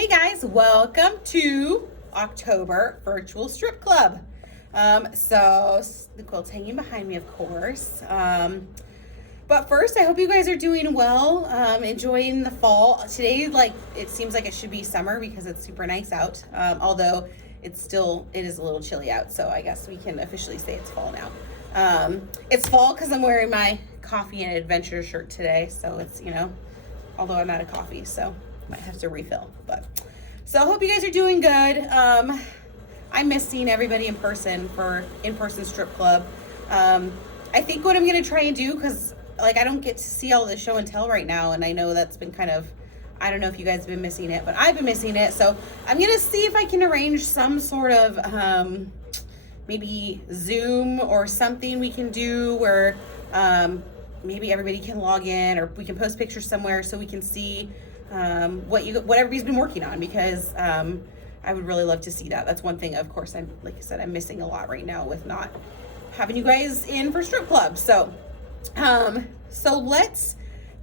Hey guys, welcome to October Virtual Strip Club. So the quilt's hanging behind me, of course. But first, I hope you guys are doing well, enjoying the fall. Today, it seems like it should be summer because it's super nice out. Although it is a little chilly out, so I guess we can officially say it's fall now. It's fall because I'm wearing my coffee and adventure shirt today, so it's, although I'm out of coffee, so might have to refill. But so I hope you guys are doing good. I miss seeing everybody in person for in-person strip club. I think what I'm gonna try and do, because I don't get to see all the show and tell right now, and I know that's been kind of, I don't know if you guys have been missing it, but I've been missing it. So I'm gonna see if I can arrange some sort of maybe Zoom or something we can do where maybe everybody can log in, or we can post pictures somewhere so we can see what everybody's been working on, because I would really love to see that. That's one thing, of course, like I said, I'm missing a lot right now with not having you guys in for strip club. So let's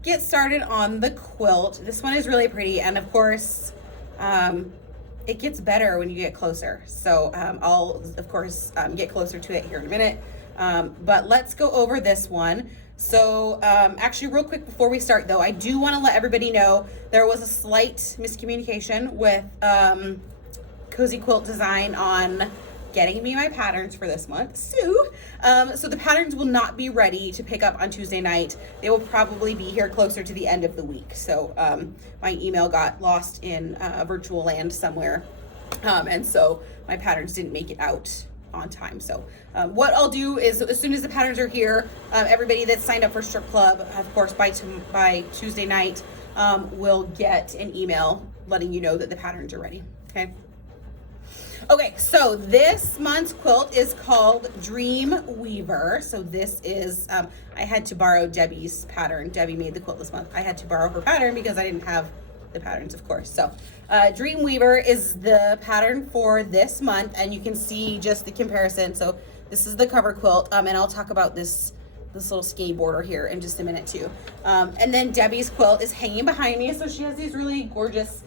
get started on the quilt. This one is really pretty, and of course it gets better when you get closer. So I'll of course get closer to it here in a minute, but let's go over this one. So actually, real quick before we start though, I do want to let everybody know there was a slight miscommunication with Cozy Quilt Design on getting me my patterns for this month. So the patterns will not be ready to pick up on Tuesday night. They will probably be here closer to the end of the week. So my email got lost in virtual land somewhere, and so my patterns didn't make it out on time. So what I'll do is, as soon as the patterns are here, everybody that's signed up for strip club, of course, by Tuesday night, will get an email letting you know that the patterns are ready. Okay, so this month's quilt is called Dream Weaver. So this is, I had to borrow Debbie's pattern. Debbie made the quilt this month. I had to borrow her pattern because I didn't have the patterns, of course. So Dream Weaver is the pattern for this month, and you can see just the comparison. So this is the cover quilt, and I'll talk about this little skateboarder here in just a minute too. And then Debbie's quilt is hanging behind me. So she has these really gorgeous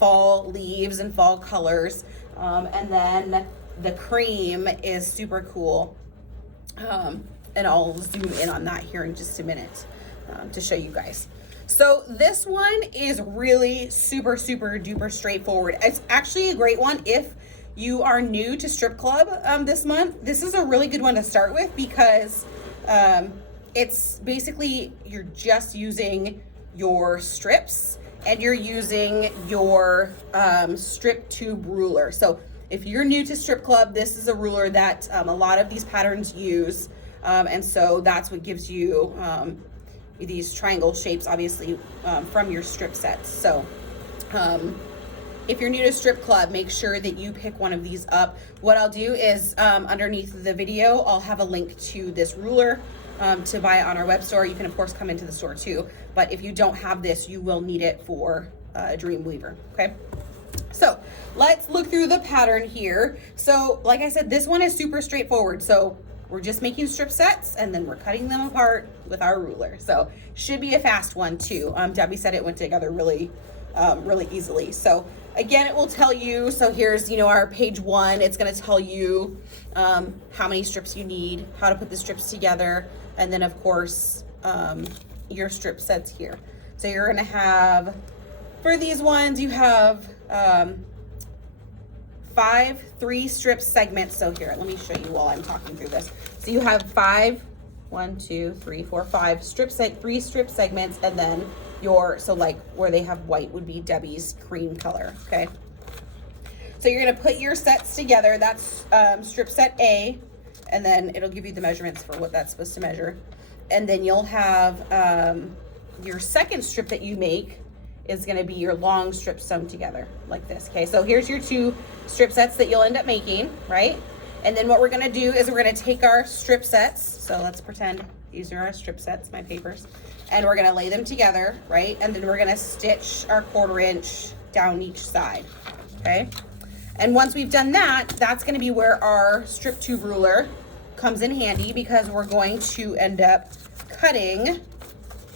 fall leaves and fall colors. And then the cream is super cool. And I'll zoom in on that here in just a minute to show you guys. So this one is really super duper straightforward. It's actually a great one if you are new to strip club this month. This is a really good one to start with because it's basically, you're just using your strips and you're using your strip tube ruler. So if you're new to strip club, this is a ruler that a lot of these patterns use. And so that's what gives you these triangle shapes, obviously, from your strip sets. So if you're new to strip club, make sure that you pick one of these up. What I'll do is underneath the video, I'll have a link to this ruler to buy it on our web store. You can of course come into the store too, but if you don't have this, you will need it for Dream Weaver. Okay, so let's look through the pattern here. So like I said, this one is super straightforward. So we're just making strip sets and then we're cutting them apart with our ruler. So should be a fast one too. Debbie said it went together really easily. So again, it will tell you, so here's, our page 1. It's going to tell you how many strips you need, how to put the strips together, and then of course your strip sets here. So you're going to have, for these ones, you have 5 3-strip segments. So here, let me show you while I'm talking through this. So you have 5 3 strip segments, and then so where they have white would be Debbie's cream color. Okay, so you're going to put your sets together. That's strip set A, and then it'll give you the measurements for what that's supposed to measure. And then you'll have your second strip that you make is going to be your long strips sewn together like this. Okay, so here's your 2 strip sets that you'll end up making, right? And then what we're going to do is we're going to take our strip sets. So let's pretend these are our strip sets, my papers, and we're going to lay them together, right? And then we're going to stitch our 1/4 inch down each side. Okay, and once we've done that, that's going to be where our strip tube ruler comes in handy, because we're going to end up cutting,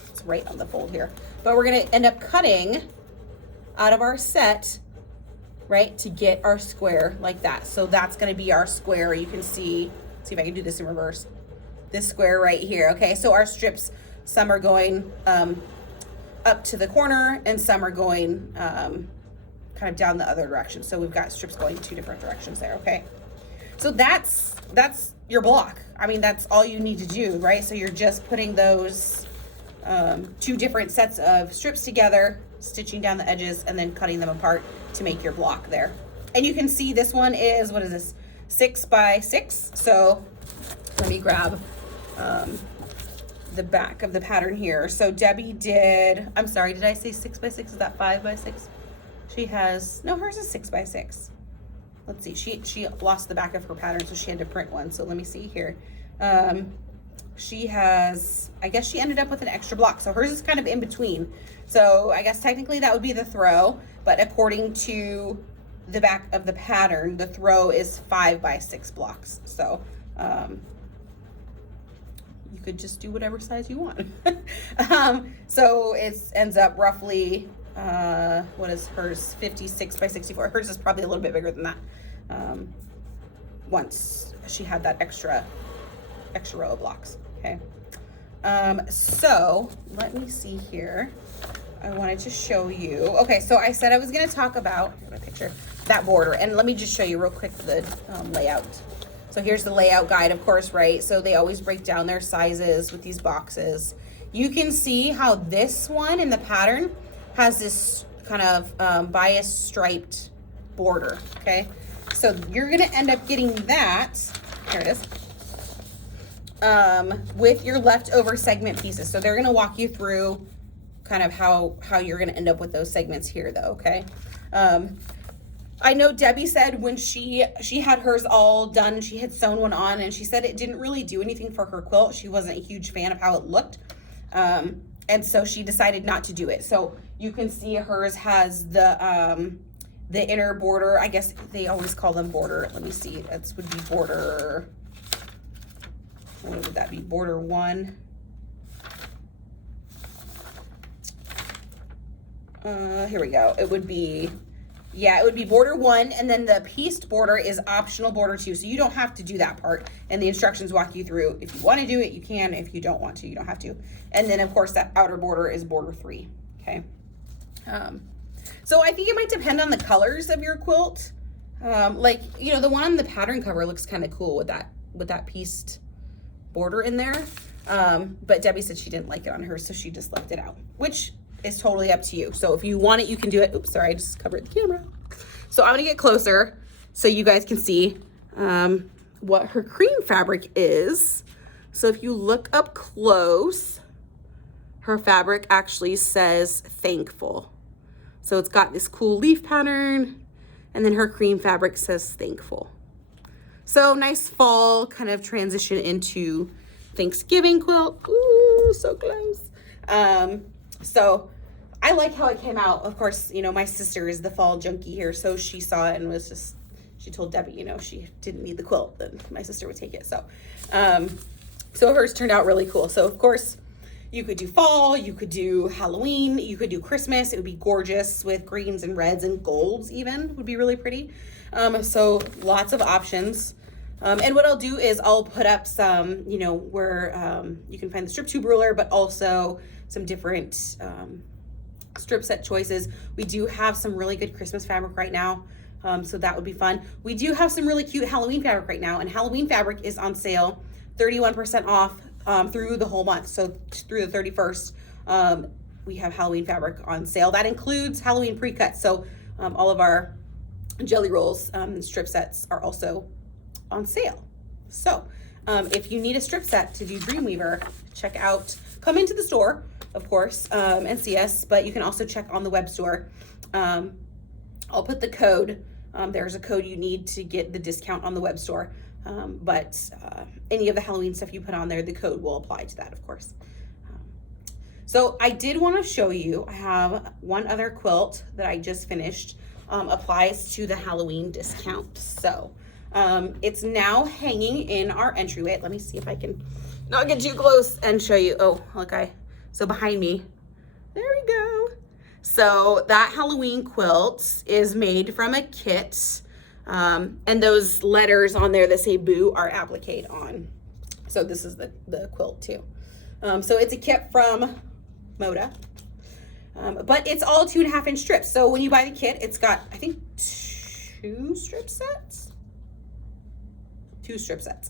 it's right on the fold here, but we're going to end up cutting out of our set right, to get our square like that. So that's gonna be our square. You can see if I can do this in reverse. This square right here, okay? So our strips, some are going up to the corner and some are going kind of down the other direction. So we've got strips going 2 different directions there, okay? So that's your block. I mean, that's all you need to do, right? So you're just putting those 2 different sets of strips together, stitching down the edges, and then cutting them apart to make your block there. And you can see this one is, what is this, 6 by 6. So let me grab the back of the pattern here. So Debbie did, I'm sorry, did I say 6 by 6? Is that 5 by 6? She has, no, hers is 6 by 6. Let's see, she lost the back of her pattern, so she had to print one. So let me see here. She has, I guess she ended up with an extra block. So hers is kind of in between. So I guess technically that would be the throw, but according to the back of the pattern, the throw is 5 by 6 blocks. So you could just do whatever size you want. So it ends up roughly, what is hers, 56 by 64. Hers is probably a little bit bigger than that. Once she had that extra row of blocks, okay? So let me see here. I wanted to show you. Okay, so I said I was gonna talk about, here's my picture, that border. And let me just show you real quick the layout. So here's the layout guide, of course, right? So they always break down their sizes with these boxes. You can see how this one in the pattern has this kind of bias striped border, okay? So you're gonna end up getting that, here it is, with your leftover segment pieces. So they're gonna walk you through kind of how you're gonna end up with those segments here though, okay? I know Debbie said when she had hers all done, she had sewn one on, and she said it didn't really do anything for her quilt. She wasn't a huge fan of how it looked. And so she decided not to do it. So you can see hers has the inner border. I guess they always call them border. Let me see, that would be border, what would that be? Border 1. Here we go. It would be, yeah, it would be border 1, and then the pieced border is optional border 2. So you don't have to do that part. And the instructions walk you through. If you want to do it, you can. If you don't want to, you don't have to. And then of course that outer border is border 3. Okay. So I think it might depend on the colors of your quilt. Like, you know, the one on the pattern cover looks kind of cool with that pieced border in there. But Debbie said she didn't like it on hers, so she just left it out, which is totally up to you. So if you want it, you can do it. Oops, sorry, I just covered the camera. So I'm gonna get closer so you guys can see what her cream fabric is. So if you look up close, her fabric actually says thankful. So it's got this cool leaf pattern, and then her cream fabric says thankful. So nice fall kind of transition into Thanksgiving quilt. Ooh, so close. So I like how it came out. Of course, you know, my sister is the fall junkie here, so she saw it and was just, she told Debbie, you know, she didn't need the quilt, then my sister would take it. So, so hers turned out really cool. So of course, you could do fall, you could do Halloween, you could do Christmas. It would be gorgeous with greens and reds and golds even, would be really pretty. So lots of options. And what I'll do is I'll put up some, you know, where you can find the strip tube ruler, but also some different strip set choices. We do have some really good Christmas fabric right now. So that would be fun. We do have some really cute Halloween fabric right now, and Halloween fabric is on sale, 31% off through the whole month. So through the 31st, we have Halloween fabric on sale. That includes Halloween pre-cuts. So all of our jelly rolls and strip sets are also on sale. So if you need a strip set to do Dreamweaver, check out, come into the store, of course, and see us, but you can also check on the web store. I'll put the code, there's a code you need to get the discount on the web store, but any of the Halloween stuff you put on there, the code will apply to that, of course. So I did want to show you, I have one other quilt that I just finished, applies to the Halloween discount. So it's now hanging in our entryway. Let me see if I can not get too close and show you. Oh, look, so behind me, there we go. So that Halloween quilt is made from a kit. And those letters on there that say boo are appliqued on. So this is the quilt too. So it's a kit from Moda. But it's all 2.5 inch strips. So when you buy the kit, it's got, I think, 2 strip sets. 2 strip sets.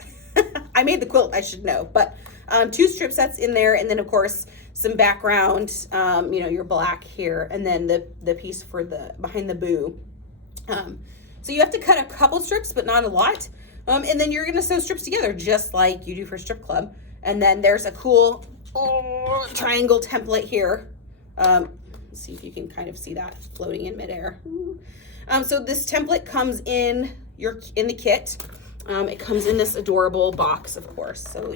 I made the quilt, I should know, but 2 strip sets in there, and then of course some background, you know, your black here, and then the piece for the behind the boo. So you have to cut a couple strips, but not a lot. And then you're gonna sew strips together just like you do for strip club. And then there's a cool triangle template here. Let's see if you can kind of see that floating in midair. So this template comes in the kit. It comes in this adorable box, of course. So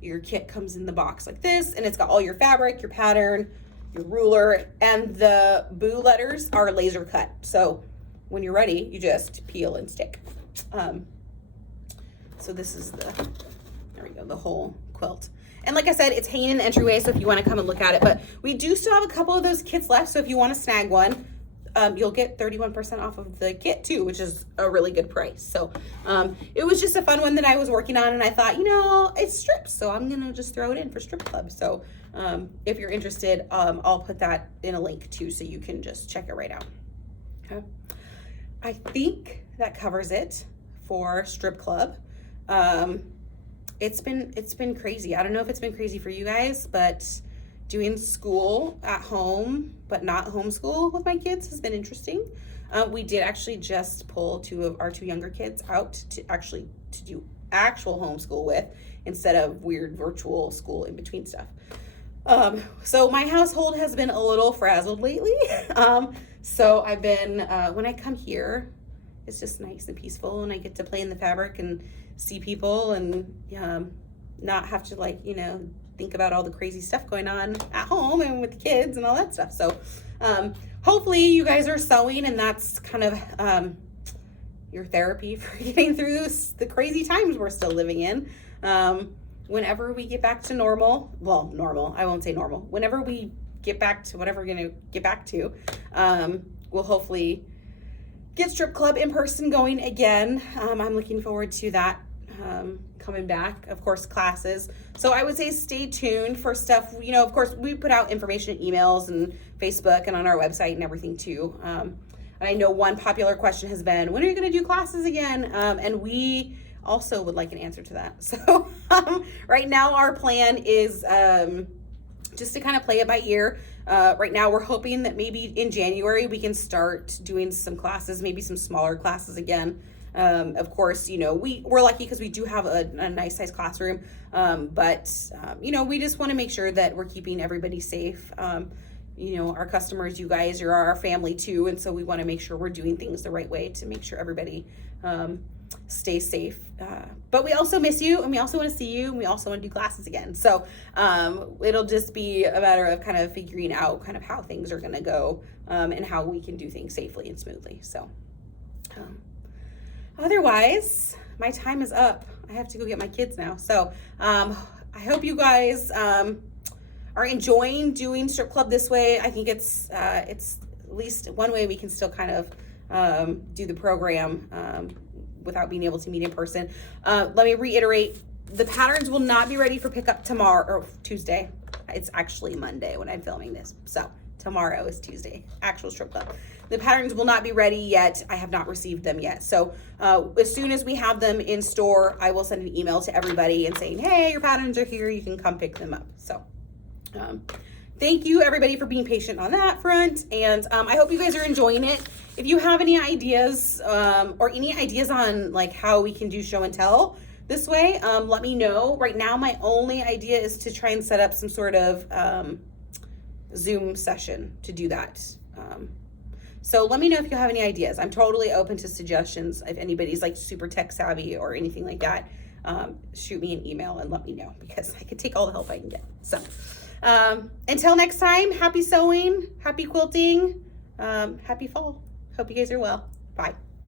your kit comes in the box like this, and it's got all your fabric, your pattern, your ruler, and the boo letters are laser cut. So when you're ready, you just peel and stick. So this is there we go, the whole quilt. And like I said, it's hanging in the entryway, so if you want to come and look at it, but we do still have a couple of those kits left. So if you want to snag one, you'll get 31% off of the kit too, which is a really good price. So it was just a fun one that I was working on, and I thought, you know, it's strips, so I'm gonna just throw it in for strip club. So if you're interested, I'll put that in a link too, so you can just check it right out. Okay. I think that covers it for strip club. It's been crazy. I don't know if it's been crazy for you guys, but doing school at home, but not homeschool with my kids has been interesting. We did actually just pull 2 of our 2 younger kids out to do actual homeschool with, instead of weird virtual school in between stuff. So my household has been a little frazzled lately. So I've been, when I come here, it's just nice and peaceful, and I get to play in the fabric and see people, and not have to, like, you know, think about all the crazy stuff going on at home and with the kids and all that stuff. So hopefully you guys are sewing, and that's kind of your therapy for getting through the crazy times we're still living in. Whenever we get back to normal, well, normal, I won't say normal. Whenever we get back to whatever we're gonna get back to, we'll hopefully get strip club in person going again. I'm looking forward to that coming back. Of course, classes. So I would say stay tuned for stuff. You know, of course, we put out information in emails and Facebook and on our website and everything too. And I know one popular question has been, when are you going to do classes again? And we also would like an answer to that. So right now our plan is just to kind of play it by ear. Right now we're hoping that maybe in January we can start doing some classes, maybe some smaller classes again. Of course, you know, we're lucky because we do have a nice size classroom, but you know, we just want to make sure that we're keeping everybody safe. You know, our customers, you guys, you're our family too, and so we want to make sure we're doing things the right way to make sure everybody stays safe. But we also miss you, and we also want to see you, and we also want to do classes again. So it'll just be a matter of kind of figuring out kind of how things are going to go, and how we can do things safely and smoothly. So otherwise, my time is up. I have to go get my kids now. So I hope you guys are enjoying doing strip club this way. I think it's at least one way we can still kind of do the program without being able to meet in person. Let me reiterate, the patterns will not be ready for pickup tomorrow or Tuesday. It's actually Monday when I'm filming this. So tomorrow is Tuesday, actual strip club. The patterns will not be ready yet. I have not received them yet. So as soon as we have them in store, I will send an email to everybody and saying, hey, your patterns are here. You can come pick them up. So thank you everybody for being patient on that front. And I hope you guys are enjoying it. If you have any ideas or any ideas on like how we can do show and tell this way, let me know. Right now, my only idea is to try and set up some sort of Zoom session to do that. So let me know if you have any ideas. I'm totally open to suggestions. If anybody's like super tech savvy or anything like that, shoot me an email and let me know, because I could take all the help I can get. So until next time, happy sewing, happy quilting, happy fall. Hope you guys are well. Bye.